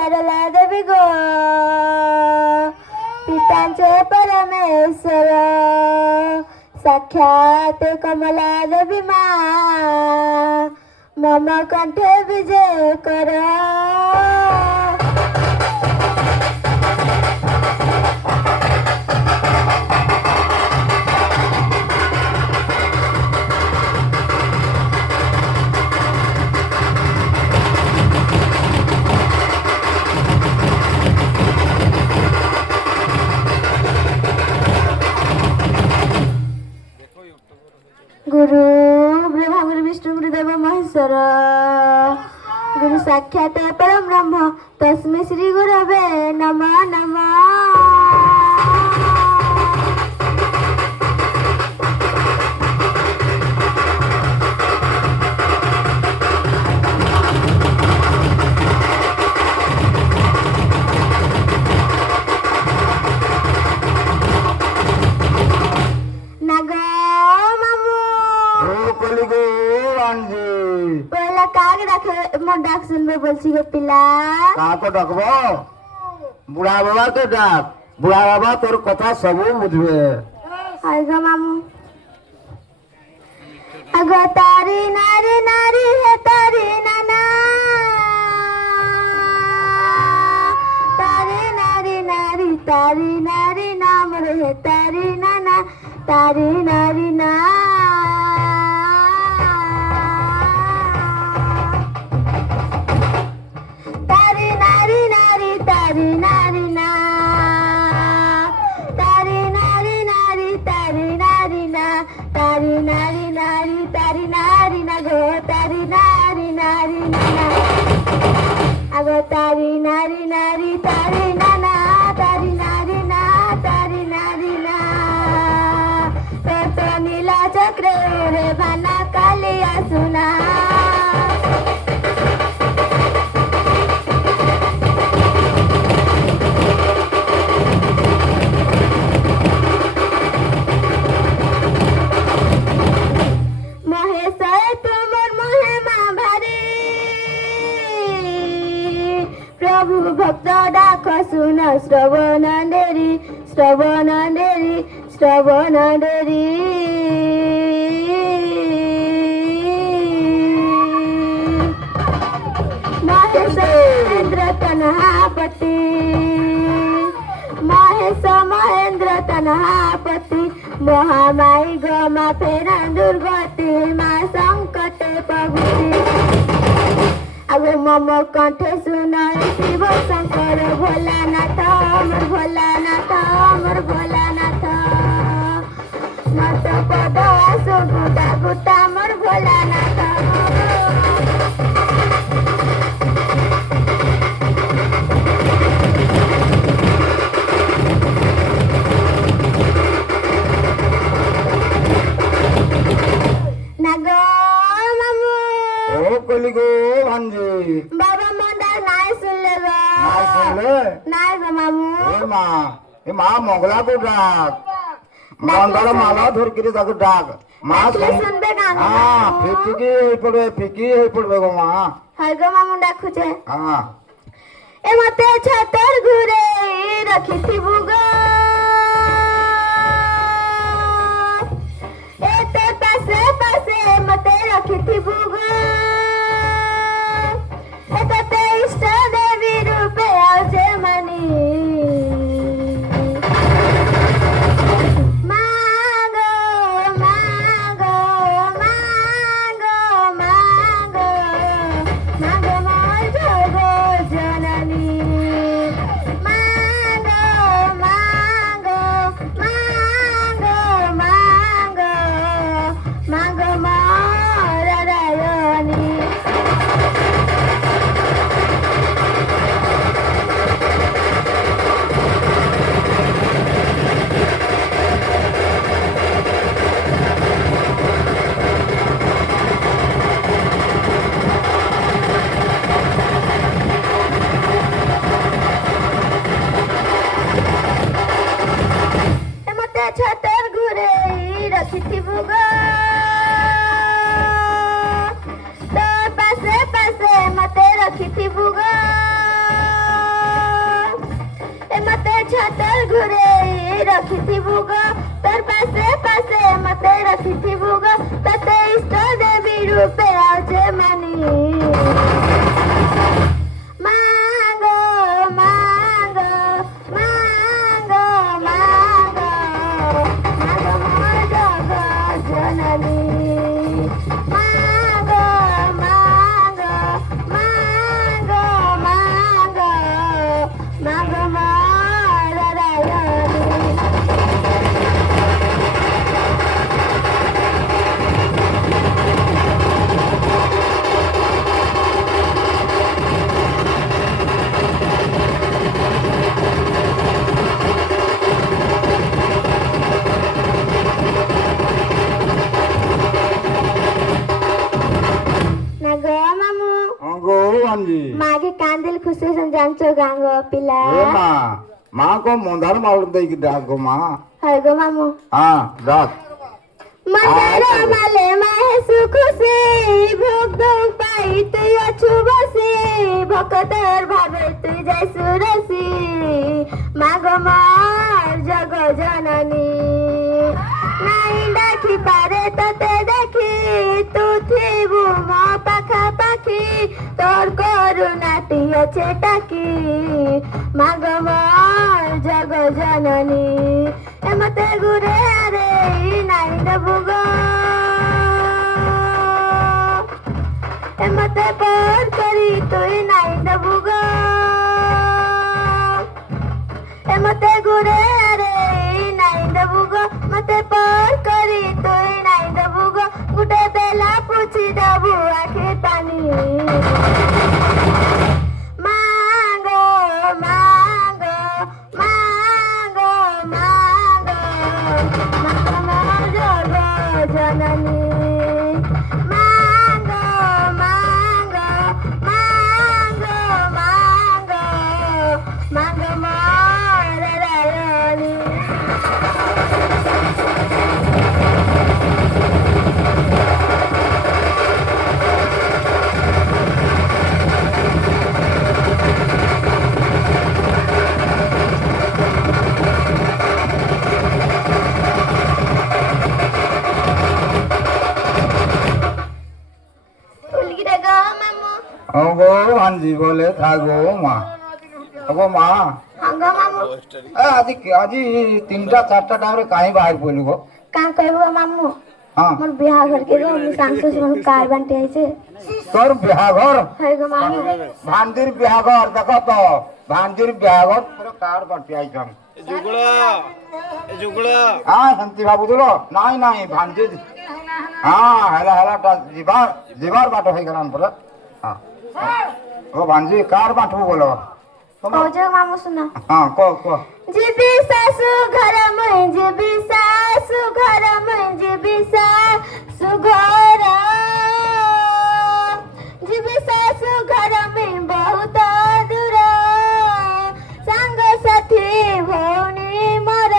सरला देवी गो पितांचे परमेश्वर साक्षात कमला देवी मा मम कंठे विजय कर गुरु ब्रह्मा गुरु विष्णु गुरुदेव महेश्वर गुरु साक्षात परम ब्रह्म तस्मै श्री गुरवे नमः नमः। पहला काग डाके मोर डाक सुनबे बोलছি गो पिला काको डाकबो बुढ़ा बाबा के डाक बुढ़ा बाबा तोर कथा सब बुझबे हाय गो मामू अगो तारी नारी नारी है तारी नाना तारी नारी नारी तारी नारी नाम रे तारी नाना तारी नारी ना तारी नारी नारी तारी नाना तारी नारी ना तारी नारी ना तो नीला चक्र रे भाना कालिया सुना भक्त डाक सुन श्रवण डेरी श्रवण डेरी श्रवण डेरी महेश तनहापति महेश महेंद्र तनहापति महामाई गमा फेरा दुर्गति मा संकट पगुति अगो मम कंठे सुनाई शिव शंकर भोलानाथ मोर भोलानाथ मोर भोलानाथ मत पद आसो गुटा गुटा मोर भोलानाथ बाबा मंडा नाय सुन ले नाय गो मामू ए मां मंगला को डाक मंगला माला धर के ताको डाक मां सुनबे ना हां फिकी पड़बे गो मां हाय गो मामू डाकु छे हां ए मते छतर घुरे रखी बुगा ए ते पासे पासे मते रखी बुगा इष्ट देवी रूपे आवजे मनी मांगो मांगो मांगो मांगो मांगो मोर जोगो जननी मांगो मांगो मांगो मांगो मांगो मोर रायनी छतर घुरे रखी बुगा तो पासे पासे मते रखी बुगा ରଖିଥିବୁ ଗୋ ତୋର ପାଶେ ପାଶେ ମତେ ରଖିଥିବୁ ଗୋ ତତେ ଇଷ୍ଟ ଦେବୀ ରୂପେ ଆଉଛେ ମାନି ମାଙ୍ଗ ମାଙ୍ଗ ମାଙ୍ଗ ମାଙ୍ଗ ମାଙ୍ଗ ମୋ ଜଗ ଜନନୀ ମାଙ୍ଗ ମାଙ୍ଗ ମାଙ୍ଗ ମାଙ୍ଗ ମାଙ୍ଗ ମୋର ରାୟଣୀ ନାଗ ମାମୁଁ ହଁ ଗୋ ଭାଞ୍ଜି ମାକେ କାନ୍ଦିଲ ଖୁସି ଜାଣିଛ ଗାଙ୍ଗ ପିଲା ଏ ମା କో ମନ୍ଦାର ମାଉଳ ଦେଇକି ଡାକ ଗୋ ମା ହଏ ଗୋ ମାମୁଁ ହଁ ଡାକ ମନ୍ଦାର ମାଲେ ମାহে ସୁଖୁସି ভোগ পাই তুই অছু বসি ভক্তর ভাবে তুই যাই সুরসি মাগ মার জগ জননী নাই দেখি পারে তোতে দেখি তু থিবু মো পাখা পাখি তোর করুণাটি আছে টাকি মাগ মার জগ জননী এমতে গুরে আরে নাই দেবু গো এমতে পর করি তুই নাই দেবু গো এমতে গুরে আরে নাই দেবু গো মতে পর করি তুই নাই দেবু গো গুটে বেলা পুছি দেবু আখি পানি মাঙ্গো মাঙ্গো মাঙ্গো মাঙ্গো মাঙ্গো জগ জননী মাঙ্গো মাঙ্গো মাঙ্গো মাঙ্গো মাঙ্গো মোর রায়ণী উলগিরে গো মামু ହଁ ଗୋ ଭାଞ୍ଜି ବୋଲେ ଥା ଗୋ ମା ଗୋ ମା হঙ্গ মামু ଆଜି ଆଜି 3ଟା 4ଟା ଟାଇମରେ କାହିଁ ବାହାରି ପଡ଼ିଲୁ ଗୋ কাঁ কইব মামু ହଁ মোর বিয়া ঘরকে গো আমি সাংসু জীবন কার বান্টি আইছে তোর বিহাঘর হই গো মামু ভাঞ্জির বিহাঘর দেখো তো ভাঞ্জির বিহাঘর তোর কার বাটি আইছন হ্যাঁ শান্তি ভাবুছিল নাই নাই ভাঞ্জি হ্যাঁ হেলাটা ଯିବାର ବାଟ ହେଇଗଲାନ ପରା ହଁ ଓ ଭାଞ୍ଜି କାর ବାଟକୁ ବୋଲ কৌজো মামু শুনা ହଁ କହ জিবি শাশু ঘর মই জিবি শাশু ঘর মই জিবি শাশু ঘর জিবি শাশু ঘর মই বহুত দূর সাঙ্গ সাথী ভৌণী মোর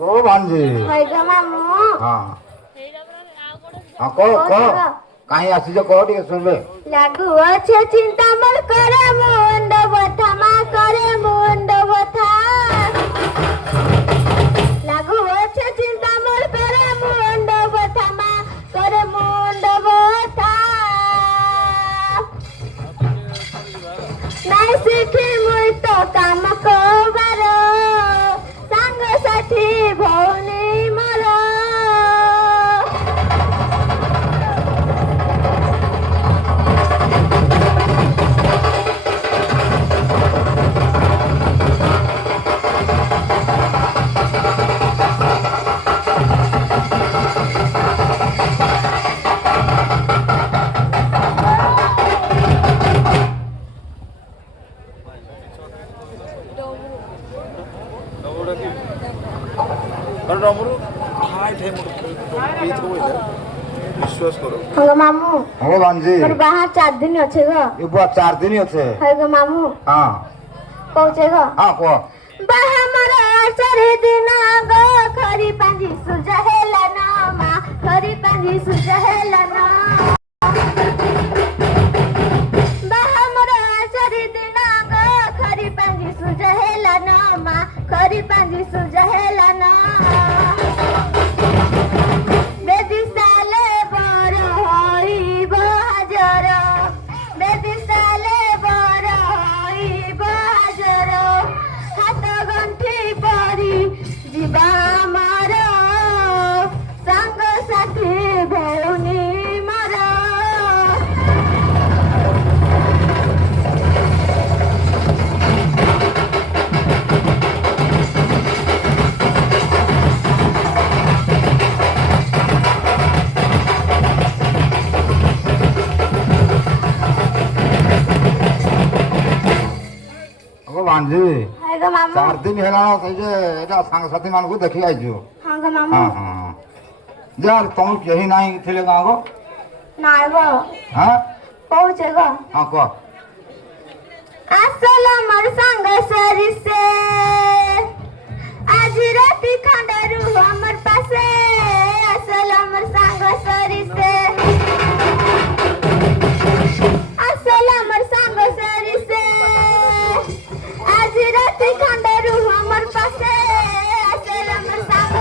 ଗୋ ଭାଞ୍ଜି হই গো মামু ହଁ ହଁ କହ କାହିଁ ଆସିଛ କହ ଟିକେ ଶୁଣିବେ লাগু আছে চিন্তা মোর করে মুন্ড বথা মা করে মুন্ড বথা লাগু আছে চিন্তা মোর করে মুন্ড বথা মা করে মুন্ড বথা নাই শিখি মুই তো কাম কবার সাঙ্গ সাথী ভৌণী মোর विश्वास करो हंग मामू हो भांजी मोर बाहर 4 दिन अच्छे गो ये बुआ 4 दिन ही अच्छे हंग मामू हाँ कहचे गो हाँ को बाहा मोर 4 दिन गो खरी पांजी सुजा हेला ना मा खरी पांजी सुजा हेला ना बाहा मोर 4 दिन गो खरी पांजी सुजा हेला ना मा खरी पांजी सुजा हेला ना बेदी साले बर होई बहाजर बेदी साले बर होई बहाजर हाथ गंठी परी जीवा मार संग साथी भौनी मार हो भांजी हाय गो मामू 4 दिन हेला से जे एटा संग साथी मान को देखि आइजो हाँ गो मामू हाँ हाँ यार तुम यही नहीं थे गाँव को नाय गो हाँ पहुंचे गो हाँ को আসল আমার সঙ্গ সরিষে আজ রাতি খন্ডারু আমার পাশে আসল আমার সঙ্গ সরিষে আসল আমার সঙ্গ সরিষে আজ রাতি খন্ডারু আমার পাশে আসল আমার সঙ্গ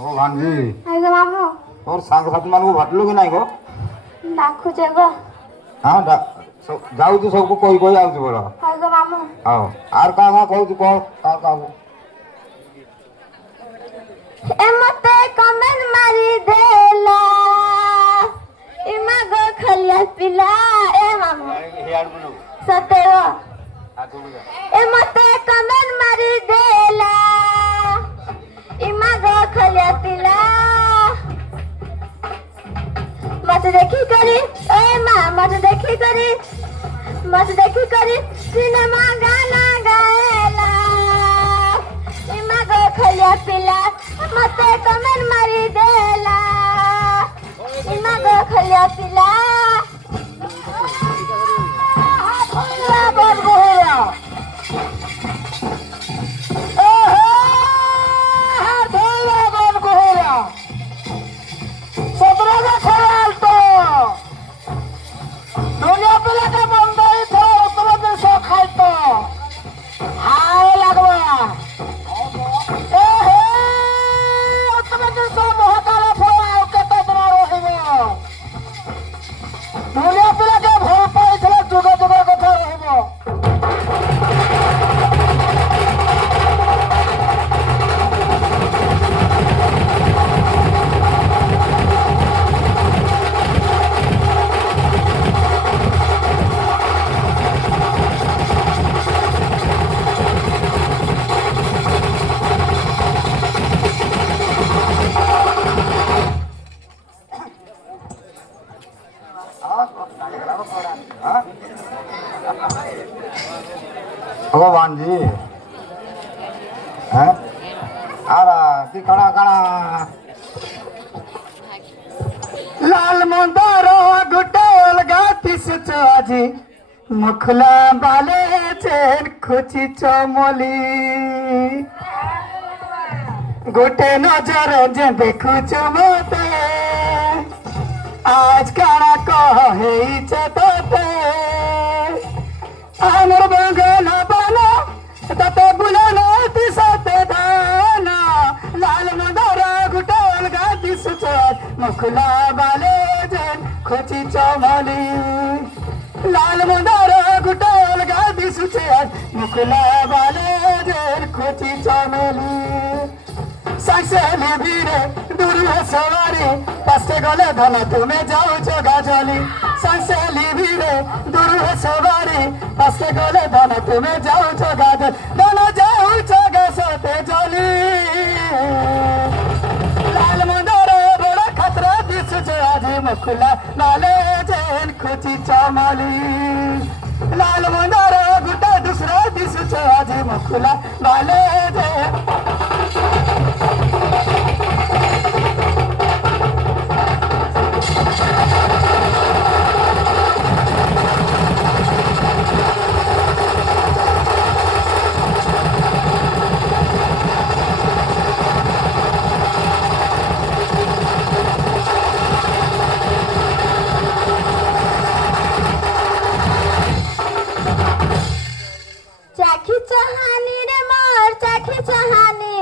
हो भांजी আগে মামু और संग साथी मान को भटलो कि नहीं को ডাকুছে গো हाँ जाऊ तो सबको कोई कोई आउ तो बोलो আগে মামু हाँ आर का कहू तू कह का এমতে কমেন্ট মারি দেলা ইমাগো খলিয়া পিলা এ মামু সতে গো এমতে কমেন্ট মারি দেলা ইমাগো খলিয়া পিলা মত দেখি করি এ মা মত দেখি করি সিনেমা গানা গায়লা ইমাগো খলিয়া পিলা মতে কমেন্ট মারি দেলা ইমাগো খলিয়া পিলা भगवान जी हैं आरा ती कणा कणा लाल मंदारो गुटेल गातीस चाजी मुखला बाले चेन खुची चमली गोटे नजर जे देखु चमते आज काना कहे चतते आमर बंगला बना तते बुलाना तिसते दाना लाल मंदारा गुटेल गातीस चाज मुखला बाले चेन खुची चमली लाल मंदारा गुटेल गातीस चाज मुखला बाले चेन खुची चमली सांसेली भीड़े दूर सवारी पास्ते गले धन तुम्हें जाओ जगा जली सांसेली भीड़े दूर सवारी पास्ते गले धन तुम्हें जाओ जगा जली धन जाओ जगा सते मुखला लाले जैन खुची चामाली लाल मंदारा गुटा दुसरा दिसूच आज मुखला लाले जैन चाखी चहानी रे मोर चाखी चहानी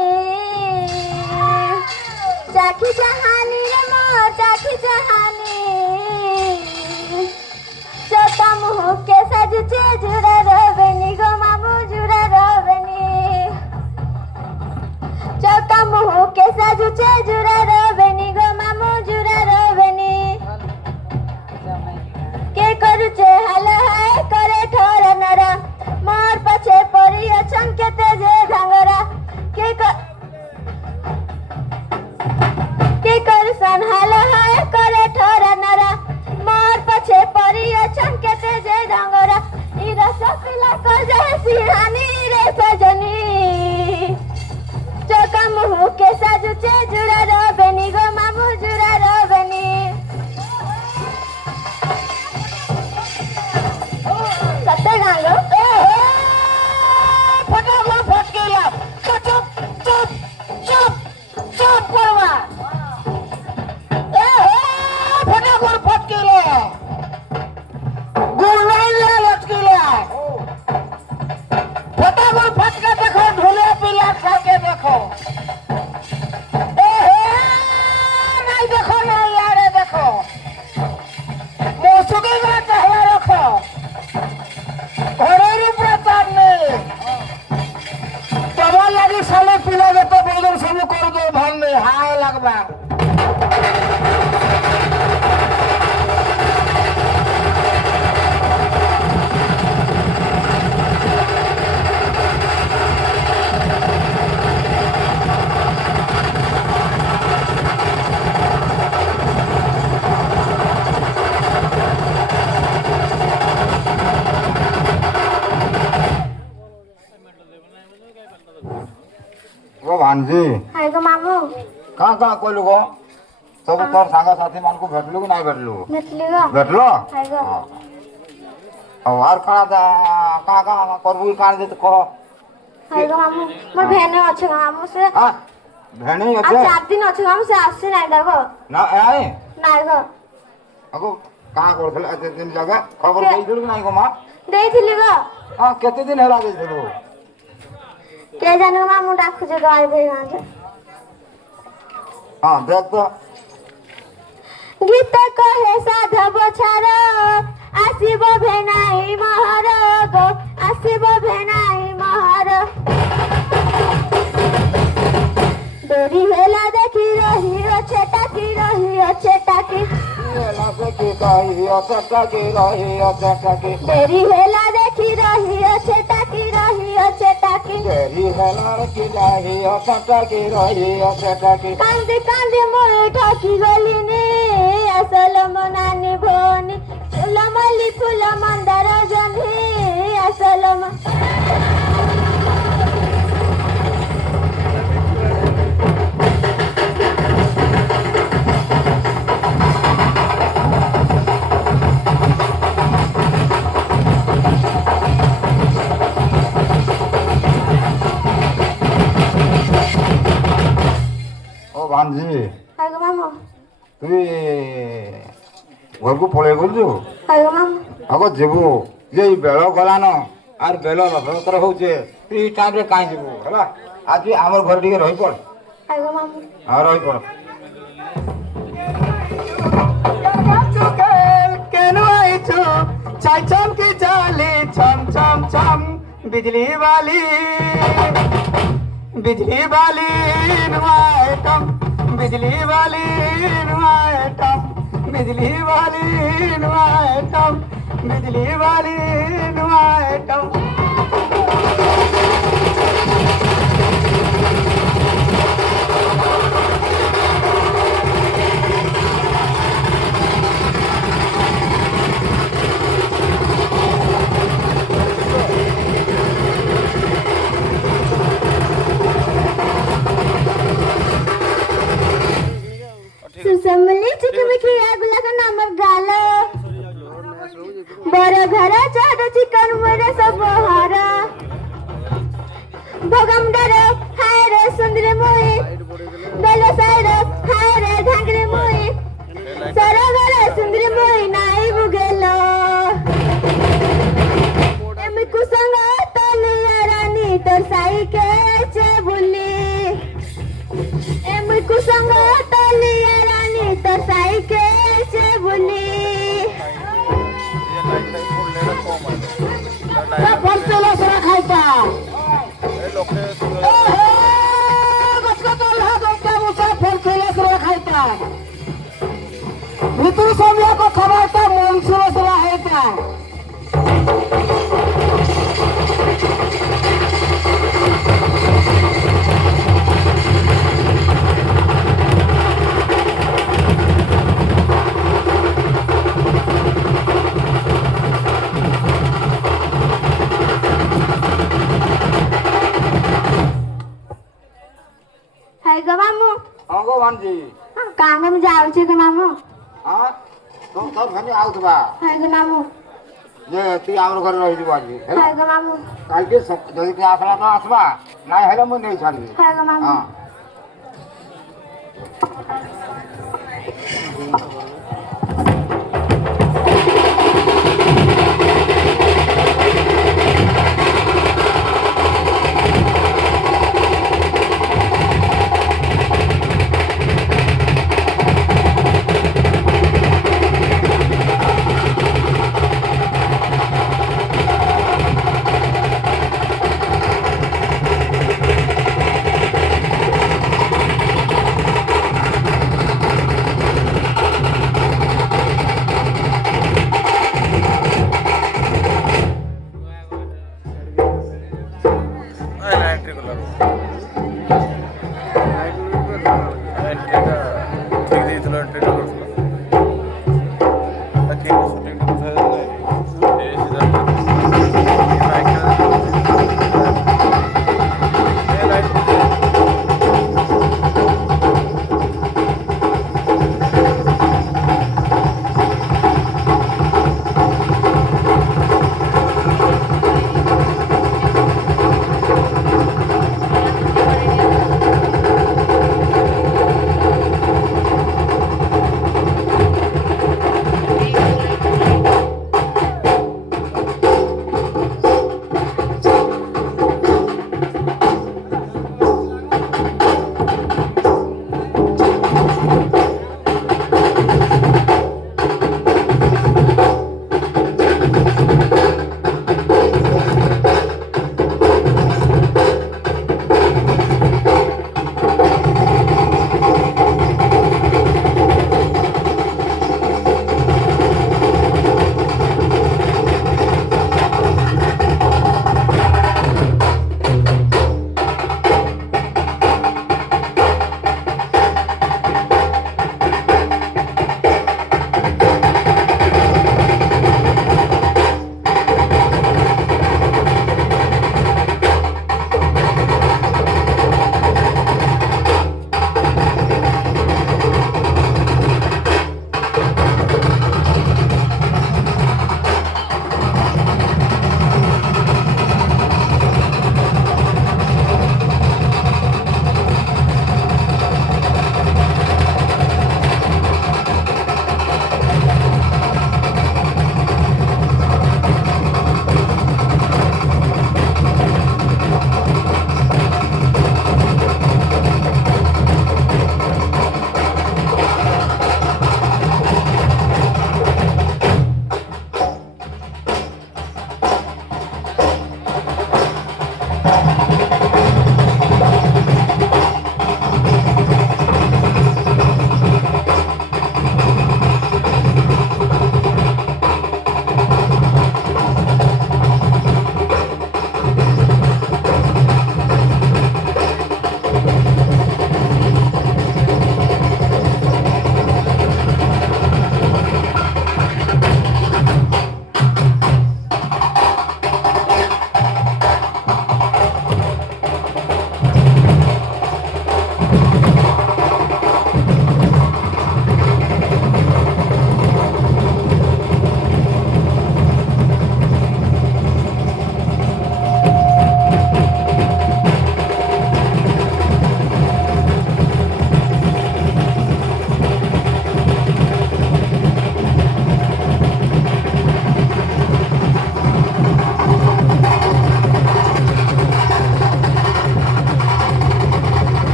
चाखी चहानी रे मोर चाखी चहानी छोटा मुँह के सजचे जुड़ा रवनी गो मामू जुड़ा रवनी छोटा मुँह के सजचे जुड़ा रवनी गो मामू जुड़ा रवनी के करुचे हल है करे ठोर नरा मोर पछे पड़ी चमके जे घंगरा के कर संहाल है करे ठोर नरा मोर पछे पड़ी चमके जे घंगरा ई रस पिला कर जे सिहानी रे सजनी चौका मुँह के सजुचे जुड़ा रबनी गो मामू जुड़ा रबनी सत्य गालो भांजी हाय गो मामू कहाँ कहाँ कहलू गो सब तोर सांगा साथी मान को भेटलू कि नहीं भेटलू भेटली गो भेटलो हाय गो और कहाँ कहाँ कहाँ करबू कहाँ दे तो कह हाय गो मामू मोर भेने अच्छे मामू से हाँ भेने आज अच्छे 4 दिन अच्छे मामू से आसी नहीं देखो ना आए नहीं गो अगो कहाँ करथले एते दिन जगह खबर दे दिलु नहीं गो मां देइथिली गो हां केते दिन हेला दे दिलु के जाने मामू डाकु जे गाय भई माजे हां देख तो गीत कहे साधव छार आसिब भेनाई महर गो आसिब भेनाई महर डोरी हेला देखी रही अच्छे टाकी रही अच्छे टाकी हेला देखी रही अच्छे टाकी रही अच्छे टाकी डेरी हेला देखी रही अच्छे टाकी रही अच्छे टाकी डेरी हेला देखी रही अच्छे टाकी रही अच्छे टाकी कांदे कांदे मोर ठाकी गलिनी असल मनानी भोनी फूल मल्ली फूल मंदार जन्ही असल ओ भांजी हाय गो मामू তুই ঘরকু পড়ে গলছু हाय गो मामू আগ যাবু যে বেল গলান আর বেল রথর হচ্ছে তুই এই টাইমে কাই যাবু হলা আজ আমার ঘর টিকে রহি পড় हाय गो मामू আর রহি পড় কেন আইছো চাই চমকে জালে ছম ছম ছম बिजली वाली नुआटम बिजली वाली नुआटम बिजली वाली नुआटम बिजली वाली नुआटम माझ्या घराच्या चिकन मध्ये सपहारा भगमदार हाय रे सुंदर मोई बेलो साइड हाय रे ढांगरे मोई सरगर सुंदर मोई नाही बुगेलो एम कुसंग तलिया रानी तर साईकेचे बुली एम कुसंग तलिया रानी तर साईकेचे बुली फरसेला सरा खायचा फरसेला सरा खायचा ভিতর সমিয়া কো খাবারটা মনসুর সরা হেতা हाय ग मामू ହଁ ଗୋ ଭାଞ୍ଜି କାମ ମୁଁ ଯାଉଛି ଗ ମାମୁ ହଁ ତୁ ତୋର ଫ୍ୟାମିଲି ଆଉଥିବା ହାय ଗ ମାମୁ ଯେ ତୁଇ ଆମର ଘରେ ରହିଯିବୁ ଆଜି ହେଲା ହାय ଗ ମାମୁ କାଲିକି ଯଦି କିଏ ଆସିଲା ତ ଆସିବା ନାଇଁ ହେଲେ ମୁଁ ନେଇ ଛାଡ଼ିବି ହାय ଗ ମାମୁ ହଁ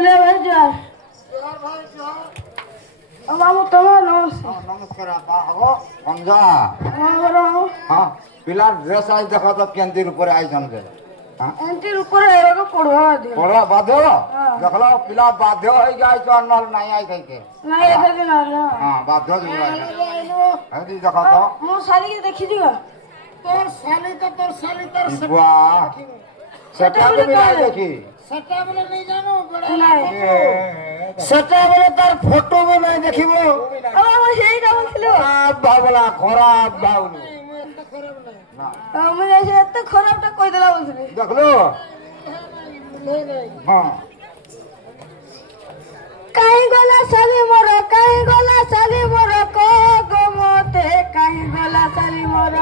ढुलिया भाई जुआर मामू तुम्हें नमस्कार नमस्कार हो समझा हाँ हाँ पिला ड्रेस आज देखो तो केंद्र ऊपर आई समझे एंटी ऊपर है को पढ़वा दे पढ़वा बाध्य देखलो पिला बाध्य हो गया तो नल नहीं आई कह के नहीं ऐसे दिन आ रहा हां बाध्य हो गया है दी देखो तो मो साली के देखी दियो तोर साली तर वाह सेटा को मिला देखी सटा बोले नहीं जानो बड़ा नहीं सेटा बोले तार फोटो में नहीं देखिबो अब मो यही काम खेलो बाबला खराब बाबलू ना मुझे ऐसे इतना खराब टा कोई दिला बोलते देख लो हां काहे गला साली मोर को गमते काहे गला साली मोर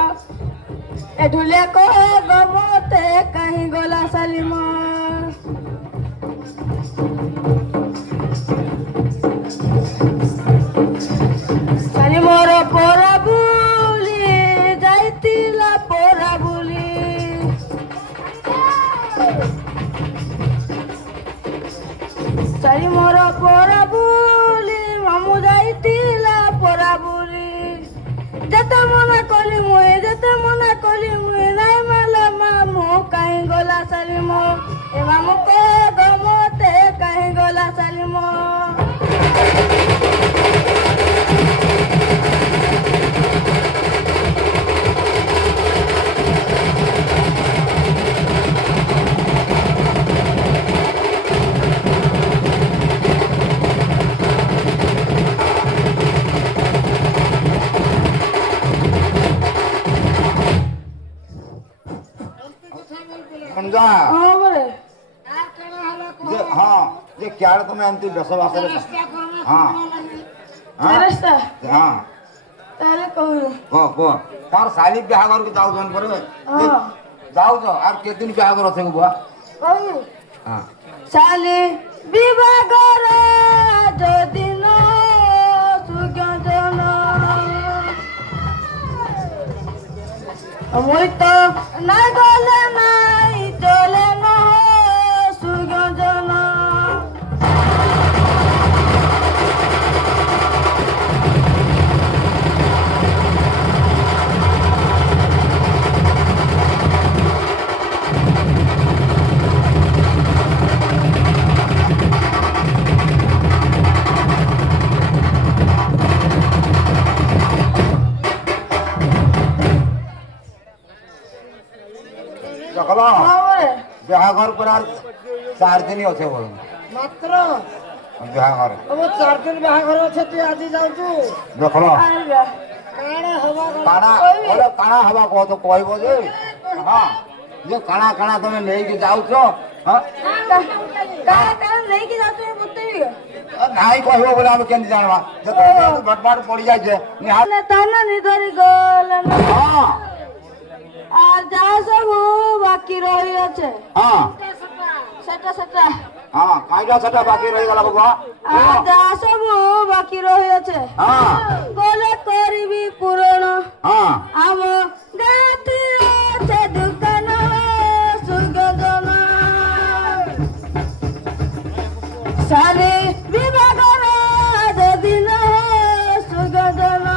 ए ढुलिया को गमते काहे गला साली मोर साली मोर पोरा बुली जाइतिला पोरा बुली साली मोर पोरा बुली मामू जाइतिला पोरा बुली जते मना कली मुए नाइ माला मामू काहे गला साली मो ए मामू को गमते काहे गला साली मो समझा हां बोले हाँ ये क्या रे तुम्हें अंतिम बसवास रे हाँ रास्ता हाँ ताले कहू को तार साली ब्याह घर के जाऊ जन पर हां जाऊ जो और के दिन ब्याह घर से बुआ कहू हाँ साली विवाह गरा जो दिन सुगंधन মই তো নাই গলে নাই চলে না সুগন্ধন देखलो ब्याह घर पर 4 दिन होते बोल मात्र ब्याह घर अब 4 दिन बाहाघर আছে তুই আজি যাউଛୁ देखलो কাড়া হবা काना बोले काना हवा को तो कहबो जे हां ये काना काना तुम नहीं के जाऊ छो हां नहीं कि जाते हैं बुत्ते भी नहीं कहबो बोले हम केन जानवा जे तो बटबाट पड़ी जाय छे निहाल ताना निधरी गल हां আর যা সব বাকি রই আছে हां সেটা সেটা हां काइडा सटा बाकी रही गला बाबा আর যা সব বাকি রই আছে हां গলে করিবি পূরণ हां আম গাতি আছে দোকান সুগন্ধন সালে বিভাগর দিন সুগন্ধন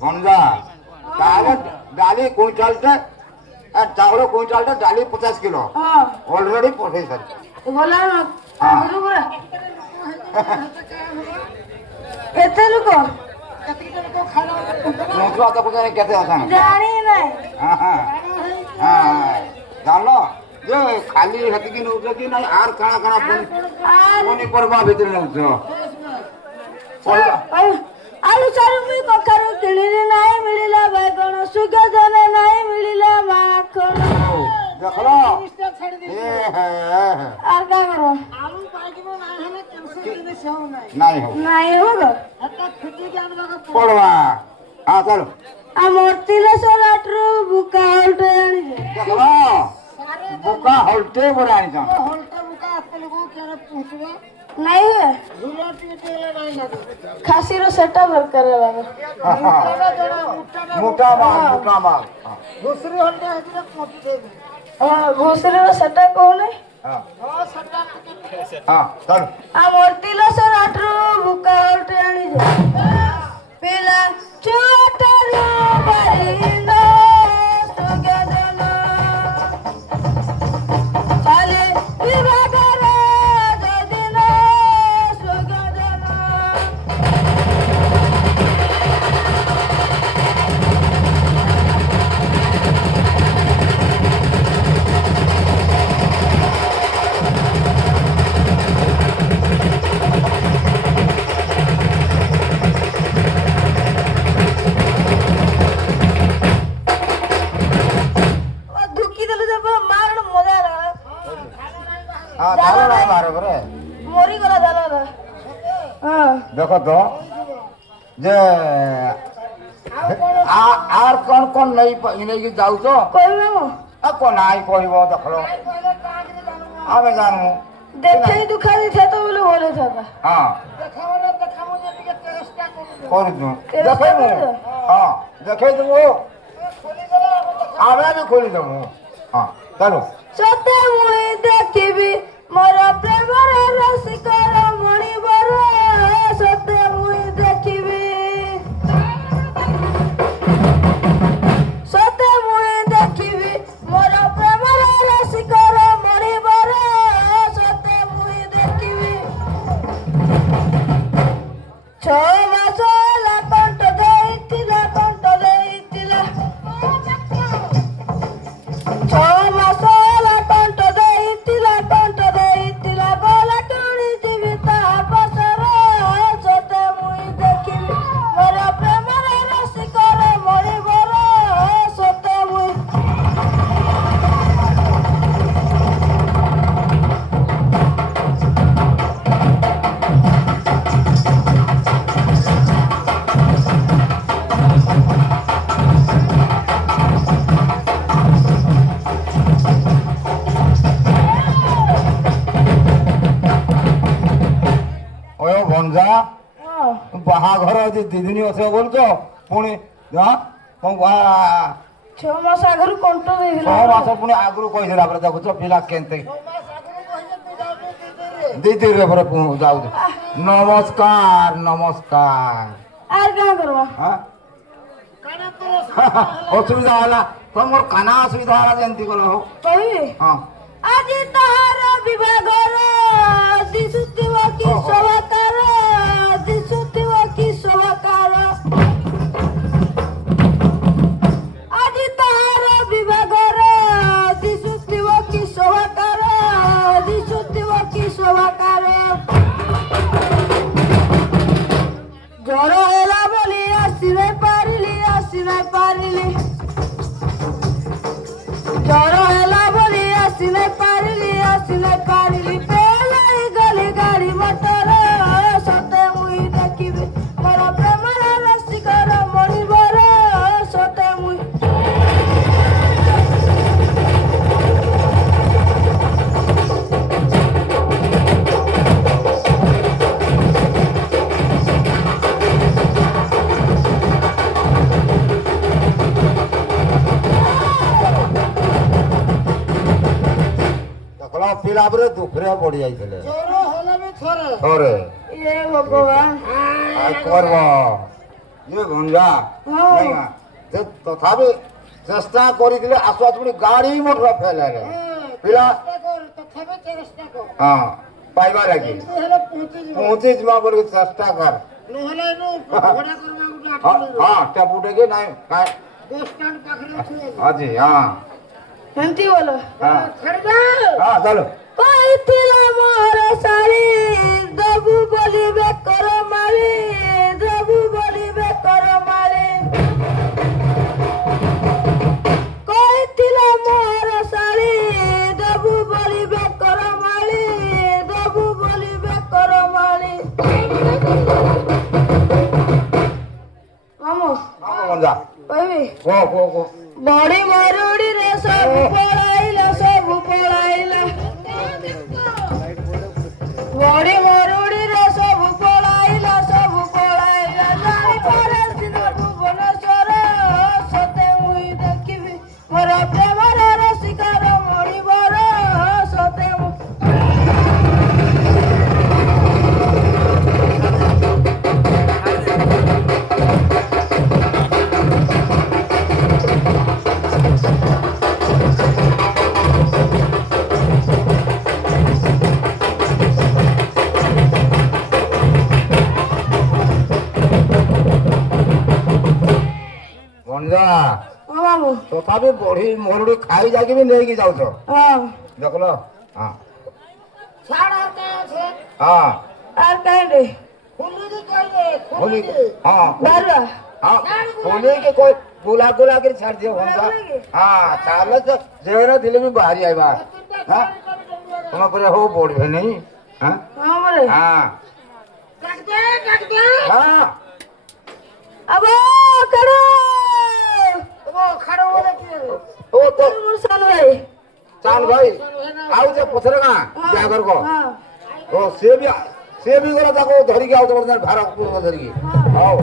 समझा ताले डाली क्विंटलटे और चावल क्विंटलटे डाली 50 किलो হ্যাঁ ऑलरेडी पठे सर বলা না হ্যাঁ। বড় এতে লোক नोटवा तो कुछ नहीं कहते हैं জানি নাই हां हां हां जान लो ये खाली हती की नोट की नहीं आर काना काना আর कोनी करबा भीतर नोट আলু চারু মুই কখারু কিনিলি নাই মিলিলা বাগণ সুগন্ধন নাই মিলিলা মাখন देख लो ছাড়ি দি ये है আর কা করো আলু পাইকিব না হলে ক্যান্সেল জিনিস হও নাই नहीं हो নাই হোক একটা খুঁটি কে আনবা पड़वा हाँ चलो ଆମର ତିଲେଶ୍ୱରରୁ ବୁକା ହଲଟେ ଆଣିଛେ ଦେଖବା ବୁକା ହଲଟେ ପରେ ଆଣିଛ ହଲଟା ମୁକା ଆସିଲେ କଣ କେନ ପହଞ୍ଚିବେ ନାଇଁ ହୁଏ ଝୁଲ ଟିକେ ହେଲେ ନାଇଁ ଲାଗେ ଖାସିର ସେଟା ଦରକାର ବାବା ମୋଟା ମାଲ ଘୁଷୁରୀ ହଲଟା ହେଇଥିଲେ ପହଞ୍ଚିଦେବି ଘୁଷୁରୀର ସେଟା କହୁନି ହଁ ହଁ ସେଟା ଟିକେ ହଁ ଚାଲ ଆମର ତିଲେଶ୍ୱରରୁ ବୁକା ହଲଟେ ଆଣିଛେ ପିଲା ଛୁଆଟାରୁ ବାରିଲ ସୁଗଦନ ଚାଲେ ବିଭାଗର ଯଦିନ ସୁଗଦନ ଧୁକି ଦେଲେ ଯେ ମାରଣ ମଜା ଲାଗଲା ହଁ ଚାଲ ନା ବାହାରେ ପରେ ମରିଗଲା ଜାଲ ହଁ ଦେଖ ତ ଯେ আর কোন কোন নেই যাଉଛ କହିବେ ମୁଁ ଆଉ କଣ ନାଇଁ କହିବ ଦେଖଲ ଆମେ ଜାଣୁ ଦେଖେଇ ଦୁଖା ଦେଇଥାଏ ତ ବୋଲେ ଭଲ ଥାତା ହଁ দেখাবলে দেখাবো যে ଟିକେ চেষ্টা করবো କରୁଛୁ ଦେଖେଇବୁ ହଁ ଦେଖେଇଦେବୁ ଆମେ ବି ଖୋଲିଦେବୁ ହଁ ଚାଲୁ ସତେ ମୁଇଁ ଦେଖିବି ମୋର ପ୍ରେମର ରସିକର ମଣିବର ସତେ ମୁଇଁ ଦେଖିବି ସତେ ମୁଇଁ ଦେଖିବି ମୋର ପ୍ରେମର ରସିକର ମଣିବର ସତେ ମୁଇଁ ଦେଖିବି 6 ମାସ ହେଲା କଣ୍ଟ ଦେଇଥିଲା 6 ମାସ ହେଲା କଣ୍ଟ ଦେଇଥିଲା ଗଲା ଟୁଣି ଯିବି ତା ପସର ସତେ ମୁଇଁ ଦେଖିବି ମୋର ପ୍ରେମର ରସିକର ମଣିବର ସତେ ମୁଇଁ ଓୟ ଭଞ୍ଜା ହଁ ବାହାଘର ଅଛି 2 ଦିନ ଅଛ ବୋଲୁଛ ପୁଣି କଣ 6 ମାସ ଆଗରୁ କଣ୍ଟ 6 ଦେଇଥିଲା ମାସ ପୁଣି ଆଗରୁ କହିଥିଲା ପରେ ଦେଖୁଛ ପିଲା କେମିତି মাস আগে কইলে তুই যাবি দিদিরে ଦିଦିରେ ପରେ ଯାଉଛୁ ନମସ୍କାର ନମସ୍କାର আর କାଁ କରବା ହଁ কানা তোর ଅସୁବିଧା ହେଲା ତମର କାନା ଅସୁବିଧା ହେଲା ଯେମିତି କଲ ହଉ କହିବି ହଁ ଆଜି ତାହାର ବିଭାଘର ଦିଶୁଥିବ କି ଶୋଭାକାର ଦିଶୁଥିବ କି ଶୋଭାକାର ଆଜି ତାହାର ବିଭାଘର ଦିଶୁଥିବ କି ଶୋଭାକାର ଦିଶୁଥିବ କି ଶୋଭାକାର ଜ୍ୱର ହେଲା ବୋଲି ଆସି ନାଇଁ ପାରିଲି ଜ୍ୱର ହେଲା ବୋଲି ଆସି ନାଇଁ ପାରିଲି ପେলাই ଗଲି ଗାଡ଼ି ମଟର ସତେ ମୁଇଁ ଦେଖିବି ମୋର ପ୍ରେମର ରସିକର ମଣିବର ସତେ ମୁଇଁ ଦେଖଲ ପିଲା ପରେ ଦୁଃଖରେ ପଡି ଯାଇଥିଲେ জ্বর হলে বি থরে ଥରେ ଏ ଭଗବାନ ଆଉ করব ଇଏ ଭଞ୍ଜା ହଁ। ନାଇଁ ନା? ସେ ତଥାପି ଚେଷ୍ଟା କରିଥିଲେ ଆସୁ ଆସୁ ପୁଣି ଗାଡ଼ି ମଟର ଫେଲ ହେଲେ ପିଲା চেষ্টা কর তথাপি চেষ্টা কর ହଁ ପାଇବା ଲାଗି কিন্তু হেলে পৌঁছে যাব ପହଞ୍ଚି ଯିବା ବୋଲି ଚେଷ୍ଟା କର নহলে এনু ভড়া করবা গুটা ହଁ ହଁ ଟେପୁଟେ ନାଇଁ କାଇଁ বস স্ট্যান্ড পাখরে আছে ଅଛି ହଁ ଏମିତି ବୋଲ ହଁ ছাড় দাও ହଁ ଚାଲୁ କହିଥିଲା ମୋର ଶାଳୀ ଦବୁ ବୋଲି ବେକର ମାଳି ଦବୁ ବୋଲି ବେକର ମାଳି କହିଥିଲା ମୋର ଶାଳୀ ଦବୁ ବୋଲି ବେକର ମାଳି ଦବୁ ବୋଲି ବେକର ମାଳି ଭଞ୍ଜା କହିବି को ବଡି ମରୁଡିରେ ସବୁ ପଳାଇଲା ବଡି ମରୁଡିରେ ସବୁ ପଳାଇଲା ଜାଣିପାରେ ସିନା ଭୁବନେଶ୍ୱର ସତେ ମୁଇଁ ଦେଖିବି ମୋର ପ୍ରେମର ରସିକାର ମଣିବର ସତେ ମୁଁ भंजा ହଁ ବାବୁ तथापि बड़ी मोरड़ी खाई जाके भी नहीं की जाऊ तो ହଁ देख लो हाँ ଛାଡ଼ କେ ଅଛି हाँ আর କାହିଁରେ ଖୁଲିକି କହିବେ खोली ଖୁଲିକି हाँ ବାରୁଆ हाँ खोली के कोई बुला बुला कर छाड़ दियो भंजा हाँ चाल तो जेरा दिले भी बाहरी आई बात हाँ तुम पर हो बोल भी नहीं हाँ ହଁ ମରେ हाँ ଡାକଦେ हाँ अब करो ଓ ଖାଡ଼ ବୋଲେ କିଏ ओ तो मोर साल भाई चाल भाई आओ जे पथरे का जागर को हाँ ओ से भी गला ताको धरी के आओ तो भार को धरी के आओ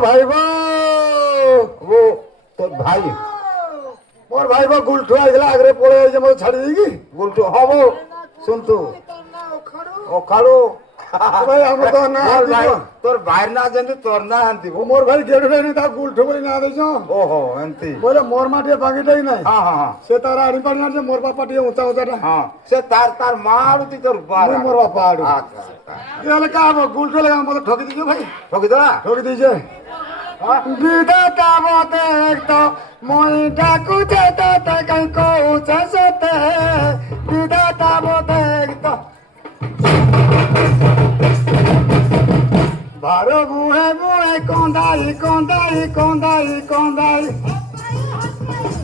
भाई वो तो भाई मोर भाई वो गुलठू आइला आगरे पळे जे मो छाडी देगी गुलठू हां वो सुन तू ओ खाड़ो भाई हम तो ना तोर भाई ना जंदी तोर ना हंती वो मोर भाई गेड़ नहीं था गुलठू बोली ना देजो ओहो एंती बोले मोर माटे बागीटा ही नहीं हां हां से तारा आरी पानी जे मोर बापा टिए ऊंचा ऊंचा हां से तार मारू ती तोर बार मोर बापा आडू ये लगा वो गुलठू लगा मो ठोकी दीजिए भाई ठोकी दीजिए विधाता मते एक तो मोई डाकू जेता ते कहीं को ऊंचा सोते विधाता मते एक तो भारो मुहे मुहे कोंदाई कोंदाई कोंदाई कोंदाई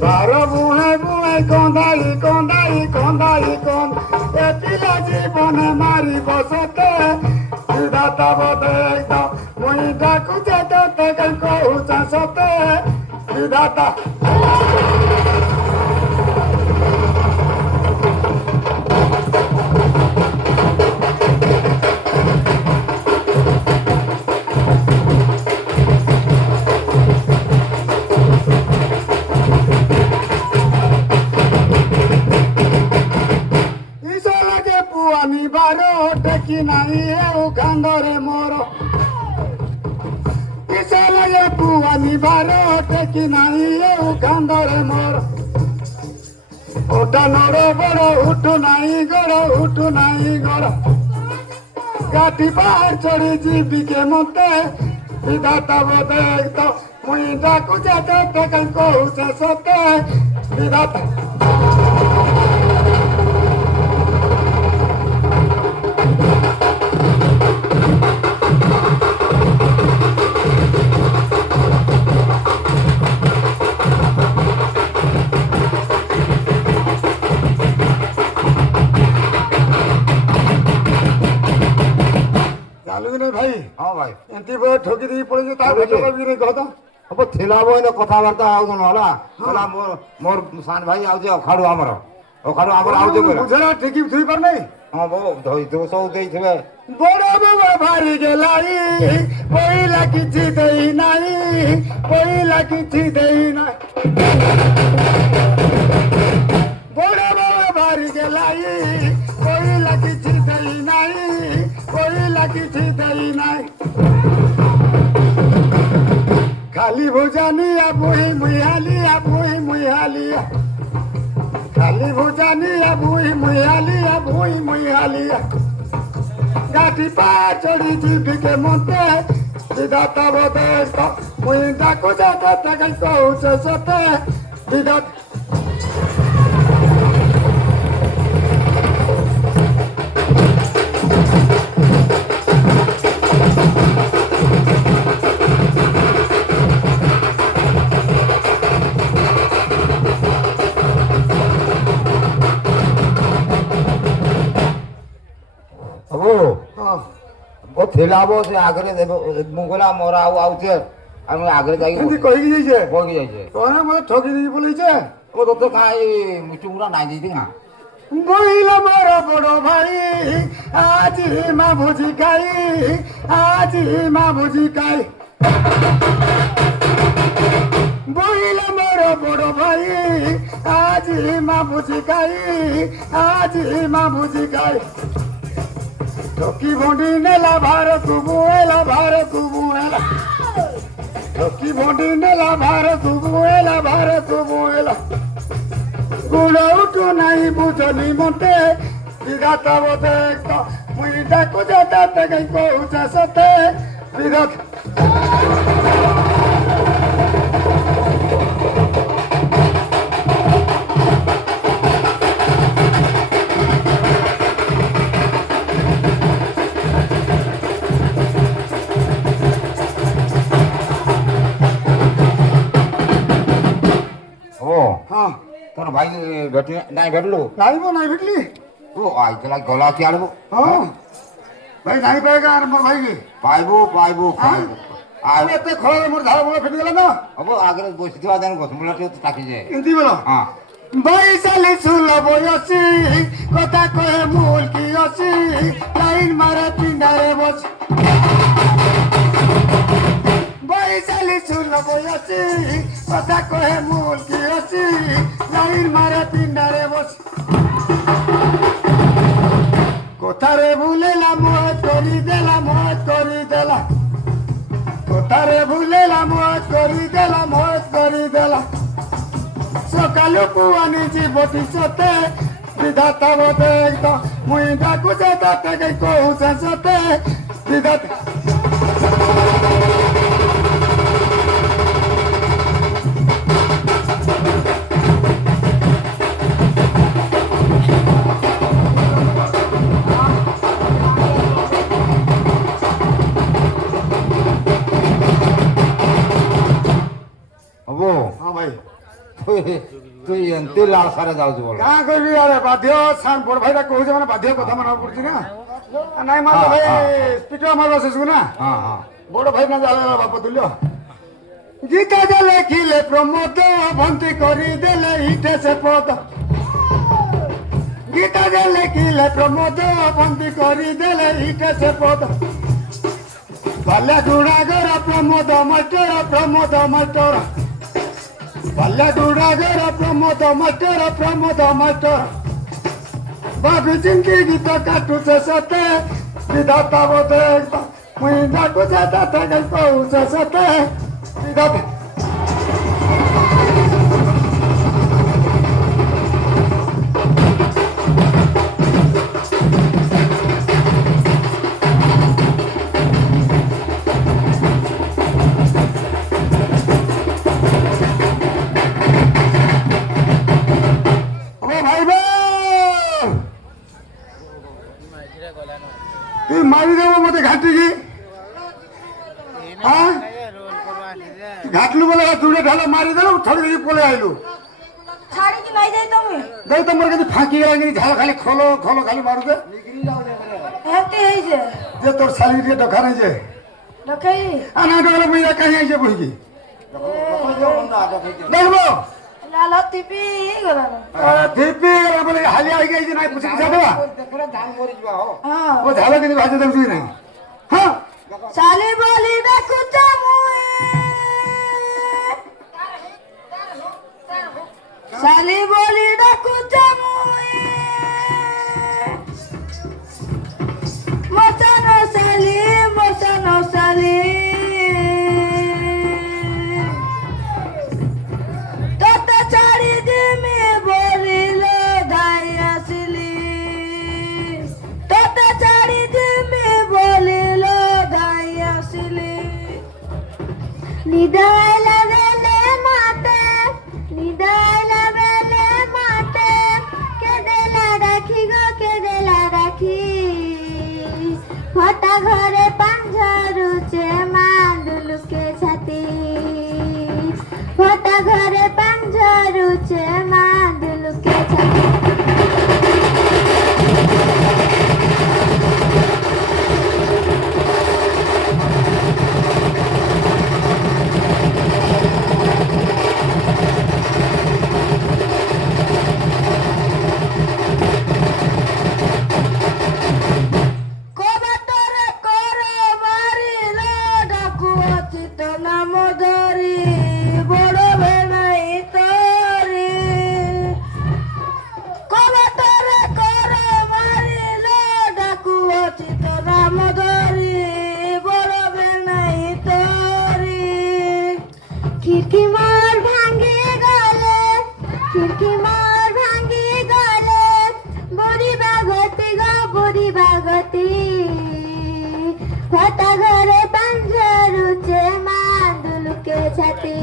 भारो मुहे मुहे कोंदाई कोंदाई कोंदाई कोंद ए पिला जीवन मारी बसते विधाता मते एक तो मोई डाकू जेता ते कहीं को ऊंचा सोते विधाता कि नहीं है वो कांदरे मोरो किसे लगे पुआनी बारो कि नहीं है वो कांदरे मोरो ओटा नोरो बड़ो उठू नहीं गड़ो काटी पहाड़ चढ़ी जीवी के मते विधाता बोते एक तो मुई डाकू जाते ते कहीं को से सोते विधाता ହଁ ଭାଇ ଏମିତି ବେଳେ ଠକି ଦେଇକି ପଳେଇଛି ତା ଭେଟ ବି ନାହିଁ କହ ତ ହବ ଥିଲା ବୋଇଲେ କଥାବାର୍ତ୍ତା ଆଉନ ହେଲା କହିଲା ମୋର ସାନ ଭାଇ ଆଉଛି ଅଖାଡୁ ଆମର ଆଉଛି କହିଲା ବୁଝେନା ଠିକି ଥୁଇ ପାରୁନାହିଁ ହଁ ବୋ ଧୋଇଥିବ ସବୁ ଦେଇଥିବେ ବଡ ବାବା ଭାରି ଗେଲାଇ ପଇଲା କିଛି ଦେଇ ନାହିଁ ପଇଲା କିଛି ଦେଇ ନାହିଁ ବଡ ବାବା ଭାରି ଗେଲାଇ ପଇଲା କିଛି ଦେଇ ନାହିଁ ପଇଲା କିଛି ଦେଇ ନାହିଁ ଖାଲି ଭୁଜାନିଆ ବୁହି ମୁହାଲିଆ ବୁହି ମୁହାଲିଆ ଖାଲି ଭୁଜାନିଆ ବୁହି ମୁହାଲିଆ গাঠি পা চড়ি জিভিকে মতে বিধাতা বদে মুই ডাকু যাতে তাকে কହୁছে সতে বিধাত ହବ ହଁ ବୋ ଥିଲା ବୋ ସେ ଆଗରେ ମୁଁ କହିଲା ମୋର ଆଉ ଆଉଛେ ଆଉ ମୁଁ ଆଗରେ ଯାଇକି ଏମିତି କହିକି ଯାଇଛେ କହିକି ଯାଇଛେ କହନା ମତେ ଠକି ଦେଇକି ପଳେଇଛେ ଓ ତୋତେ କାଇଁ ମିଠୁ ଗୁଡ଼ା ନାଇଁ ଦେଇଛି ନା বইল মোর বড় ভাই আজি মা ভুজি খাই আজি মা ভুজি খাই বইল মোর বড় ভাই আজি মা ভুজি খাই আজি মা ভুজি খাই ঠকি ভন্ডি নেলা ভার কুবুয়েলা ঠকি ভন্ডি নেলা ভার কুবুয়েলা গুড় উঠু নাই বুঝনি মতে বিধাতা বদে মুই ডাকু যাতে তাকে কହୁছে সতে বিধাত ଓ ହଁ তোর ভাই ভেটি নাই ভেটলু নাইব নাই ভিটলি ও আইতলা গলা কি আনবো হ্যাঁ ভাই নাই পাইগা আর মোর ভাই পাইবো পাইবো আর এতে খড়ে মোর ধার বড় ফেটে গেল না হব আগে বসিଥିବା দেন গছমূলাটি টাকি যায় এমতি বলো হ্যাঁ বৈশালী সুল বয়সী কথা কয়ে মূল কি অসি লাইন মারে পিন্ডারে বস বৈশালী সুল বয়সী কথা কয়ে মূল কি অসি লাইন মারে পিন্ডারে বস কোথারে ভুলেলা মত করি দেলা কোথারে ভুলেলা মত করি দেলা সকালু পুয়ানি জীবটি সতে বিধাতা বদে মুই ডাকু যাতে তাকে কହୁছে সতে বিধাতা হব হ্যাঁ ভাই তুই এমতি লাল সারে যাচ্ছু বল কাঁ কইবি আরে বাধ্য সান বড় ভাইটা কହୁছে মানে বাধ্য কথা মানবা পড়ছি না নাই মার ভাই স্পিডে মারবা শেষ না হ্যাঁ হ্যাঁ বড় ভাই না জালে বাপ তুল্য গীতা যে লেখিলে প্রমোদ ভন্তি করি দেলে ইটে সে পদ গীতা যে লেখিলে প্রমোদ ভন্তি করি দেলে ইটে সে পদ পাল্লা গুড়াগর প্রমোদ মাস্টর পাল্লা গুড়াগর প্রমোদ মাস্টর বাবি চিঙ্কি গীত কাটুছে সতে বিধাতা বদে মুই ডাকু যাতে তাকে কହୁছে সতে বিধাতা তুই মারি দেব মতে ঘাটিকি হ্যাঁ ঘাটলু বলে চুড়ে ঢালে মারি দেলু ছড়ি দিয়ে পলে আইলু ছাড়ি কি নাই যাই তুমি দেখ তোমার কাছে ফাঁকি গেলে ঝাল খালি খলো খালি মারুদে হেতে হইছে যে তোর শালি দিয়ে দোকানে যে লখাই আনা তো মুই কাহি আইছে বুঝি দেখবো লাল টিপি গলা দিপি বলে হালি আই গেছে নাই পুছি পুছা দেবা ধান মরি যা হো হ্যাঁ ও ঝালে কিন্তু ভাজে দেবছি নাই হ্যাঁ চালি বলি দেখুছ মুই চালি বলি দেখুছ মুই মচানো চালি তোতে ছাড়ি দিমি বলিল ধাই আসিলি তোতে ছাড়ি দিমি বলিল ধাই আসিলি নিদায় লাগলে মাতে নিদায় লাগলে মাতে কেদেলা রাখি গো কেদেলা রাখি ফটা ঘরে পাঞ্ঝরুচে মাদুলুকে ছাতি ফটা ঘরে পাঞ্ঝরুচে মাদুলুকে ছাতি কবাতরে কর মারিল ডাকু অচিত নাম ধরি বড় বেনাই তরি কবাতরে কর মারিল ডাকু অচিত নাম ধরি বড় বেনাই তরি খিড়কি মোর ভাঙ্গি গলে খিড়কি মোর ভাঙ্গি গলে বুড়ি বাগতি গো বুড়ি বাগতি ফটা ঘরে পাঞ্ঝরুচে মাদুলুকে ছাতি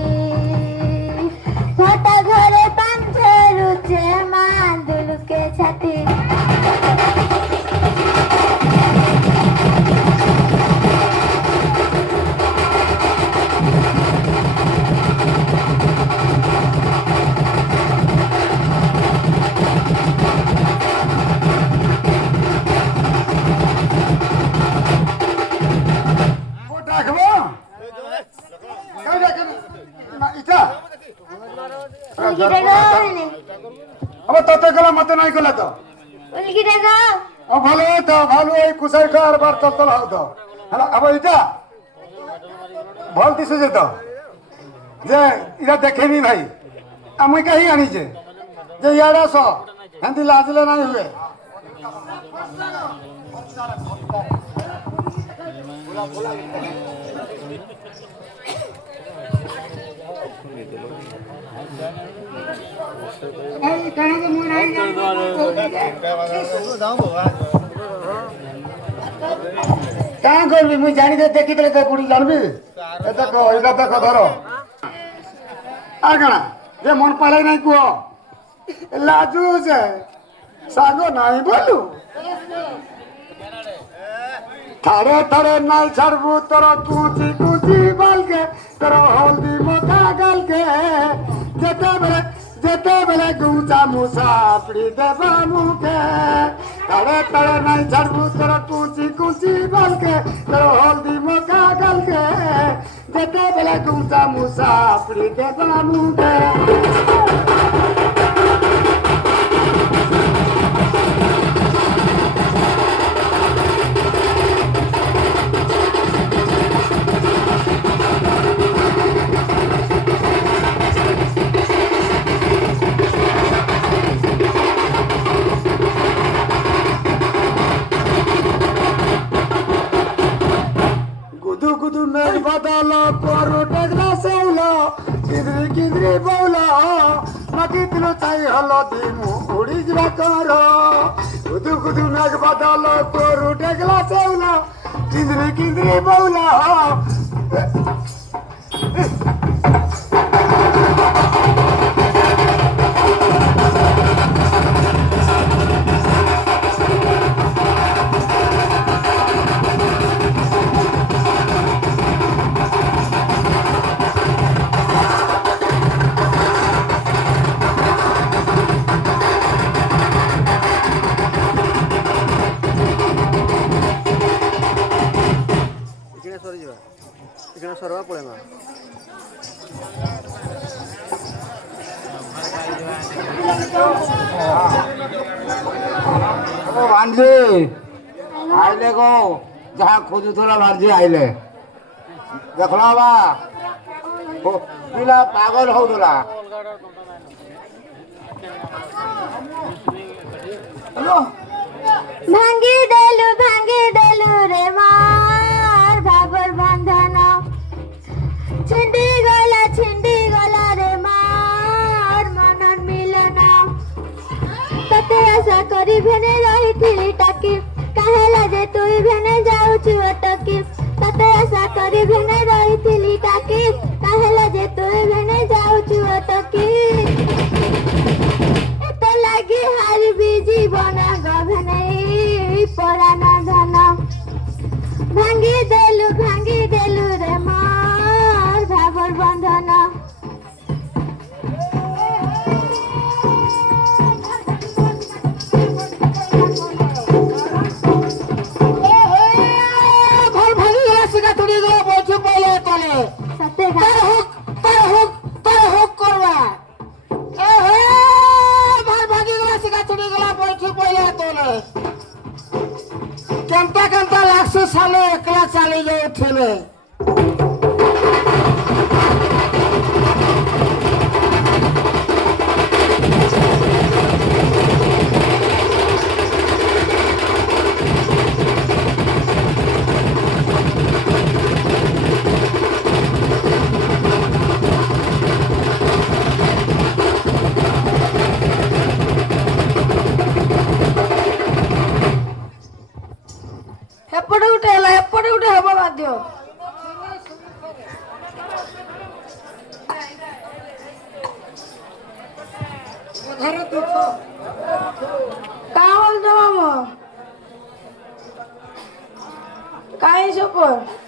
ফটা ঘরে পাঞ্ঝরুচে মাদুলুকে ছাতি ও ডাকবো কাই ডাকে না ইটা উলকি ডাকা আবার তত গেলা মতো নাই গেলা তো উলকি ডাকা ও ভালো তো ভালো এই কুসাই কার বার তল তল হাও তো হ্যালো আবার এটা ভাল দিছে যে তো যে ইরা দেখেনি ভাই আমি কাহি আনিছে যে ইয়ারা স হেন্দি লাজলে নাই হুয়ে কাঁ করবি মুই জানি দে দেখি দেলে পুড়ি জানবি এ দেখো এটা দেখো ধরো আর কাଣା যে মন পালাই নাই কুহ লাজু যে সাগ নাই বলু থারে থারে নাই ছাড়বু তোর কুচি কুচি বালকে তোর হলদি মোটা গালকে যেতে বেলে গুঁচা মুসাফরি দেবা মুখে তারে তারে নাই ছাড়বু তোর কুচি কুচি বালকে তোর হলদি মোটা গালকে যেতে বেলে গুঁচা মুসাফরি দেবা মুখে গুদু গুদু মেঘ বাদল পরু টেকরা সেউল কিদরি কিদরি বৌল মাটি দিল চাই হল দিমু উড়ি যা কর গুদু গুদু মেঘ বাদল পরু টেকরা সেউল কিদরি কিদরি বৌল सरवा पड़ेगा ओ भांजी आइले गो जहाँ खोजुला भांजी आइले देखला बा पिला पागल हो दोला भांगी देलु रे मार भाबर बंधन छिंडी गला रे मार मनन मिलन तते आशा करी भेने रही टाकी काहेला जे तुई भेने जाउछु अटकी तते आशा करी भेने रही टाकी काहेला जे तुई भेने जाउछु अटकी एते लागी हारी बीजी बना गभने पराना धन भांगी देलु रे मार भाबर बंधन सत्य केंता लागसे साले एकला चाली जाए ठेले एपटे उठे हब बाध्य घरे दुख कावल जमाम काई सपर